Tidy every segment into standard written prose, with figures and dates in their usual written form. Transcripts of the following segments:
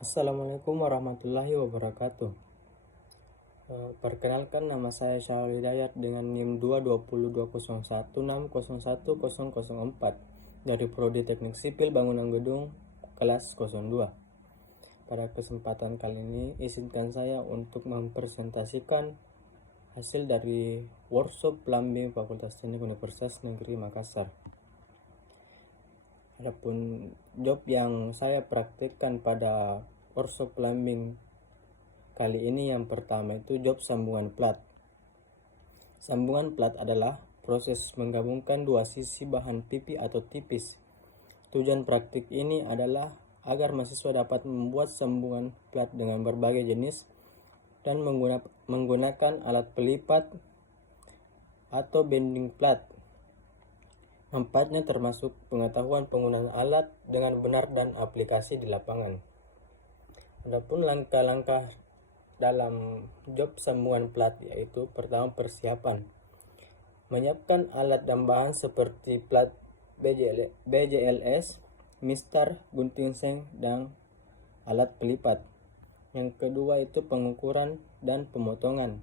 Assalamualaikum warahmatullahi wabarakatuh. Perkenalkan, nama saya Syahrul Hidayat dengan NIM 2202016010004 dari Prodi Teknik Sipil Bangunan Gedung kelas 02. Pada kesempatan kali ini izinkan saya untuk mempresentasikan hasil dari workshop plumbing Fakultas Teknik Universitas Negeri Makassar. Adapun job yang saya praktikkan pada workshop plumbing kali ini, yang pertama itu job sambungan plat. Sambungan plat adalah proses menggabungkan dua sisi bahan pipi atau tipis. Tujuan praktik ini adalah agar mahasiswa dapat membuat sambungan plat dengan berbagai jenis dan menggunakan alat pelipat atau bending plat. Manfaatnya termasuk pengetahuan penggunaan alat dengan benar dan aplikasi di lapangan. Adapun langkah-langkah dalam job sambungan plat yaitu: pertama, persiapan. Menyiapkan alat dan bahan seperti plat BJLS, mistar, gunting seng, dan alat pelipat. Yang kedua itu pengukuran dan pemotongan.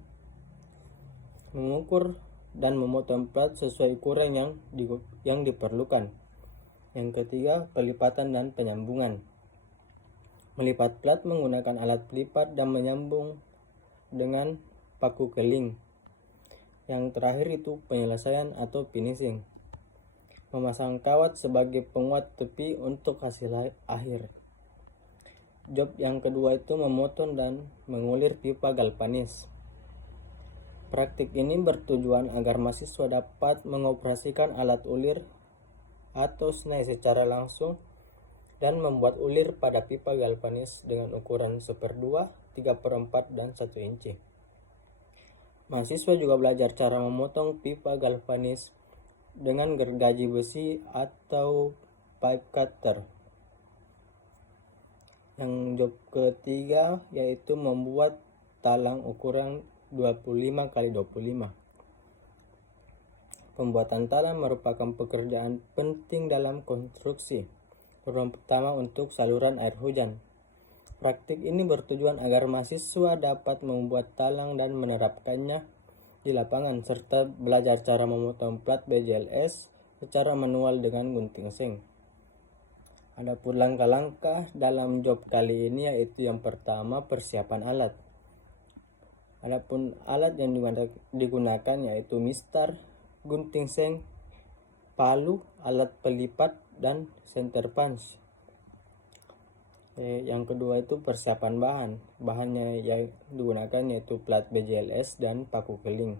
Mengukur dan memotong plat sesuai ukuran yang diperlukan. Yang ketiga, pelipatan dan penyambungan. Melipat plat menggunakan alat pelipat dan menyambung dengan paku keling. Yang terakhir itu penyelesaian atau finishing. Memasang kawat sebagai penguat tepi untuk hasil akhir. Job yang kedua itu memotong dan mengulir pipa galvanis. Praktik ini bertujuan agar mahasiswa dapat mengoperasikan alat ulir atau snai secara langsung dan membuat ulir pada pipa galvanis dengan ukuran 1/2, 3/4, dan 1 inci. Mahasiswa juga belajar cara memotong pipa galvanis dengan gergaji besi atau pipe cutter. Yang job ketiga yaitu membuat talang ukuran 25x25. Pembuatan talang merupakan pekerjaan penting dalam konstruksi, terutama untuk saluran air hujan. Praktik ini bertujuan agar mahasiswa dapat membuat talang dan menerapkannya di lapangan, serta belajar cara memotong plat BJLS secara manual dengan gunting seng. Adapun langkah-langkah dalam job kali ini yaitu: yang pertama, persiapan alat. Adapun alat yang digunakan yaitu mistar, gunting seng, palu, alat pelipat, dan center punch. Yang kedua itu persiapan bahan. Bahannya yang digunakan yaitu plat BJLS dan paku keling.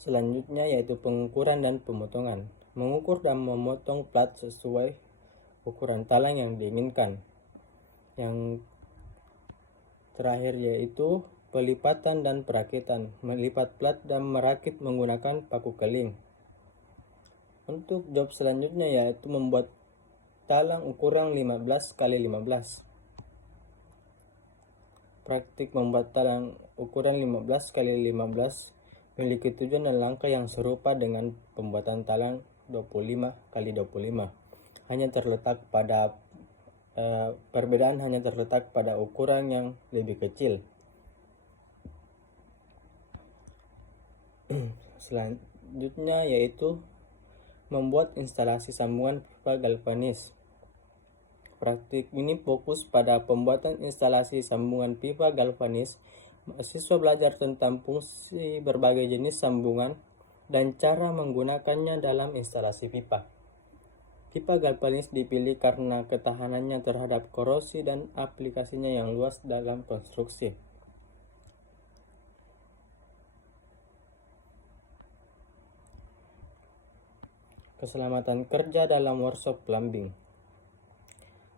Selanjutnya yaitu pengukuran dan pemotongan. Mengukur dan memotong plat sesuai ukuran talang yang diinginkan. Yang terakhir yaitu pelipatan dan perakitan. Melipat plat dan merakit menggunakan paku keling. Untuk job selanjutnya yaitu membuat talang ukuran 15x15. Praktik membuat talang ukuran 15x15 memiliki tujuan dan langkah yang serupa dengan pembuatan talang 25x25. Perbedaan hanya terletak pada ukuran yang lebih kecil. Selanjutnya yaitu membuat instalasi sambungan pipa galvanis. Praktik ini fokus pada pembuatan instalasi sambungan pipa galvanis. Mahasiswa belajar tentang fungsi berbagai jenis sambungan dan cara menggunakannya dalam instalasi pipa. Pipa galvanis dipilih karena ketahanannya terhadap korosi dan aplikasinya yang luas dalam konstruksi. Keselamatan kerja dalam workshop plumbing.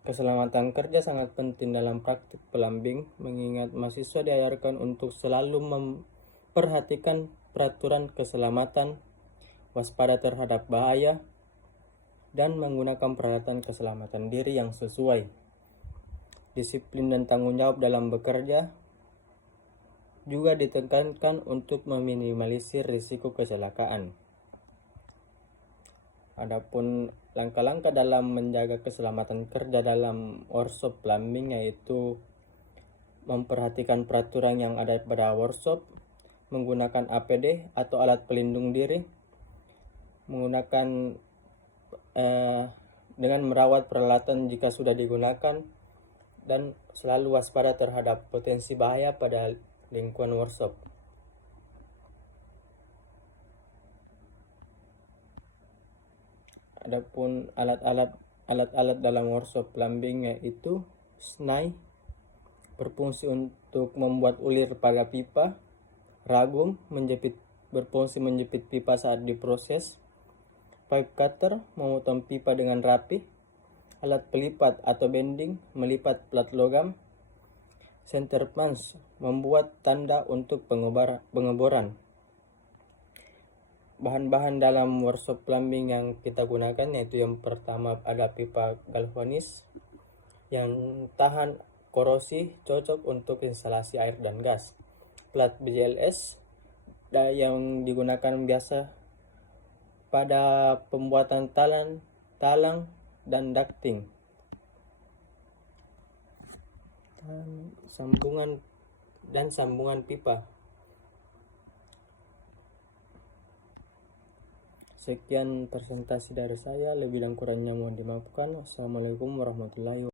Keselamatan kerja sangat penting dalam praktik plumbing, mengingat mahasiswa diajarkan untuk selalu memperhatikan peraturan keselamatan, waspada terhadap bahaya, dan menggunakan peralatan keselamatan diri yang sesuai. Disiplin dan tanggung jawab dalam bekerja juga ditekankan untuk meminimalisir risiko kecelakaan. Adapun langkah-langkah dalam menjaga keselamatan kerja dalam workshop plumbing yaitu memperhatikan peraturan yang ada pada workshop, menggunakan APD atau alat pelindung diri, menggunakan dengan merawat peralatan jika sudah digunakan, dan selalu waspada terhadap potensi bahaya pada lingkungan workshop. Adapun alat-alat dalam workshop plumbing yaitu snai, berfungsi untuk membuat ulir pada pipa, ragum berfungsi menjepit pipa saat diproses, pipe cutter memotong pipa dengan rapi, alat pelipat atau bending melipat plat logam, center punch membuat tanda untuk pengeboran. Bahan-bahan dalam workshop plumbing yang kita gunakan yaitu yang pertama ada pipa galvanis yang tahan korosi, cocok untuk instalasi air dan gas. Plat BJLS yang digunakan biasa pada pembuatan talang dan ducting. Sambungan pipa. Sekian presentasi dari saya, lebih dan kurangnya mohon dimaafkan. Wassalamualaikum warahmatullahi wabarakatuh.